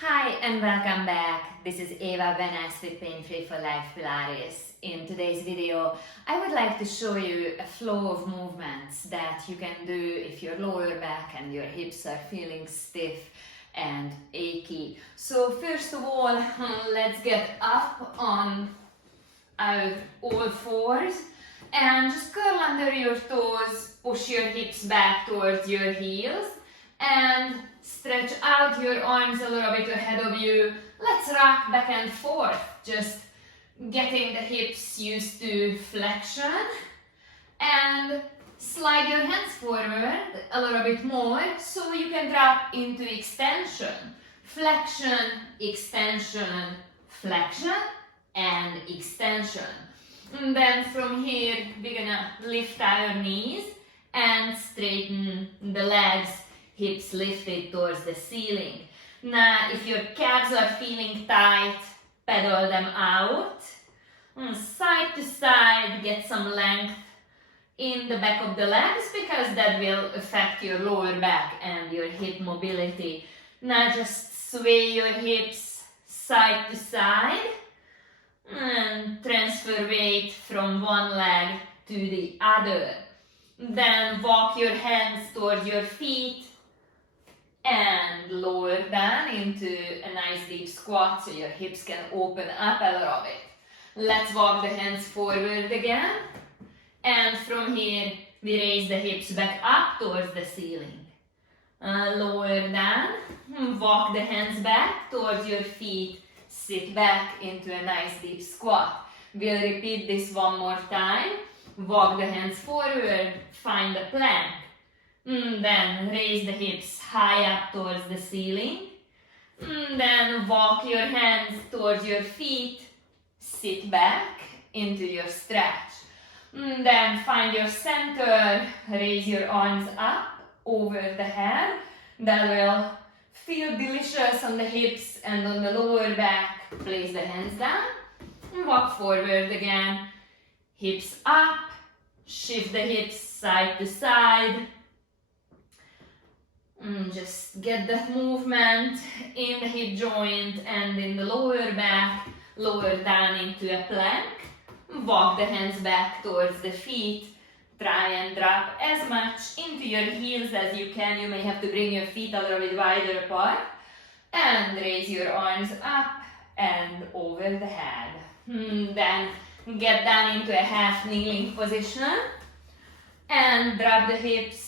Hi and welcome back. This is Eva Benes with PainFree for Life Pilates. In today's video, I would like to show you a flow of movements that you can do if your lower back and your hips are feeling stiff and achy. So first of all, let's get up on our all fours and just curl under your toes, push your hips back towards your heels and stretch out your arms a little bit ahead of you. Let's rock back and forth, just getting the hips used to flexion, and slide your hands forward a little bit more so you can drop into extension. Flexion, extension, flexion, and extension. And then from here, we're gonna lift our knees and straighten the legs, hips lifted towards the ceiling. Now, if your calves are feeling tight, pedal them out. Side to side, get some length in the back of the legs because that will affect your lower back and your hip mobility. Now just sway your hips side to side and transfer weight from one leg to the other. Then walk your hands towards your feet and lower down into a nice deep squat so your hips can open up a little bit. Let's walk the hands forward again, and from here we raise the hips back up towards the ceiling. Lower down, walk the hands back towards your feet, sit back into a nice deep squat. We'll repeat this one more time. Walk the hands forward, find a plank. Then raise the hips high up towards the ceiling. Then walk your hands towards your feet, sit back into your stretch. Then find your center, raise your arms up over the head. That will feel delicious on the hips and on the lower back. Place the hands down and walk forward again. Hips up, shift the hips side to side. Just get that movement in the hip joint and in the lower back, lower down into a plank. Walk the hands back towards the feet. Try and drop as much into your heels as you can. You may have to bring your feet a little bit wider apart. And raise your arms up and over the head. Then get down into a half kneeling position. And drop the hips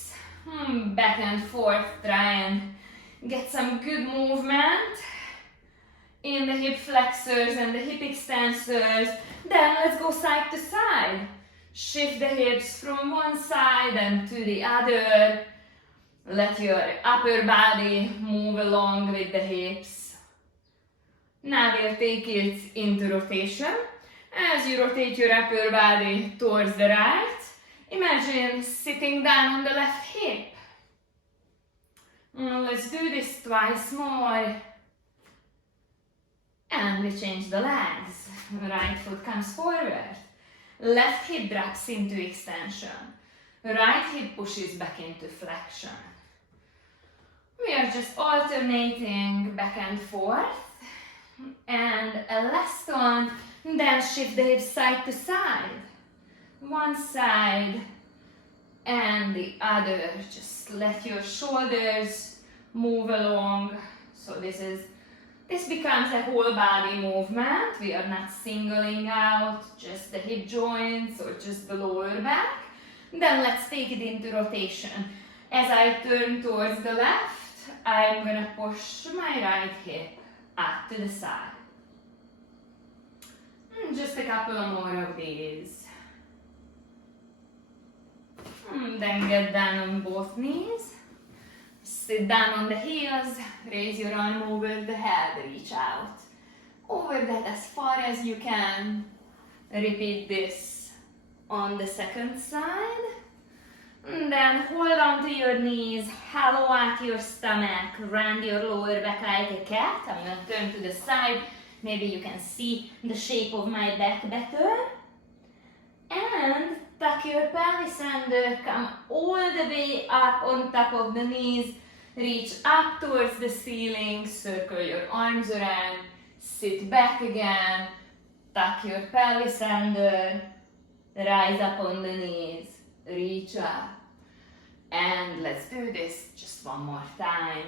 back and forth. Try and get some good movement in the hip flexors and the hip extensors. Then let's go side to side. Shift the hips from one side and to the other. Let your upper body move along with the hips. Now we'll take it into rotation. As you rotate your upper body towards the right, imagine sitting down on the left hip. Let's do this twice more. And we change the legs. Right foot comes forward. Left hip drops into extension. Right hip pushes back into flexion. We are just alternating back and forth. And a last one. Then shift the hips side to side. One side and the other. Just let your shoulders move along. So this becomes a whole body movement. We are not singling out just the hip joints or just the lower back. Then let's take it into rotation. As I turn towards the left, I'm gonna push my right hip up to the side. Just a couple more of these. Then get down on both knees. Sit down on the heels. Raise your arm over the head. Reach out over that as far as you can. Repeat this on the second side. And then hold on to your knees. Hollow out your stomach. Round your lower back like a cat. I'm going to turn to the side. Maybe you can see the shape of my back better. And tuck your pelvis under, come all the way up on top of the knees, Reach up towards the ceiling, circle your arms around, sit back again, tuck your pelvis under, rise up on the knees, reach up. And let's do this just one more time.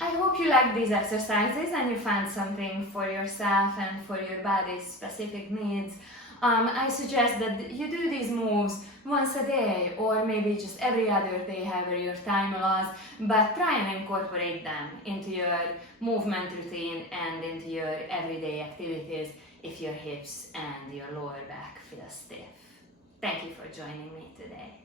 I hope you like these exercises and you find something for yourself and for your body's specific needs. I suggest that you do these moves once a day or maybe just every other day, however your time allows, but try and incorporate them into your movement routine and into your everyday activities if your hips and your lower back feel stiff. Thank you for joining me today.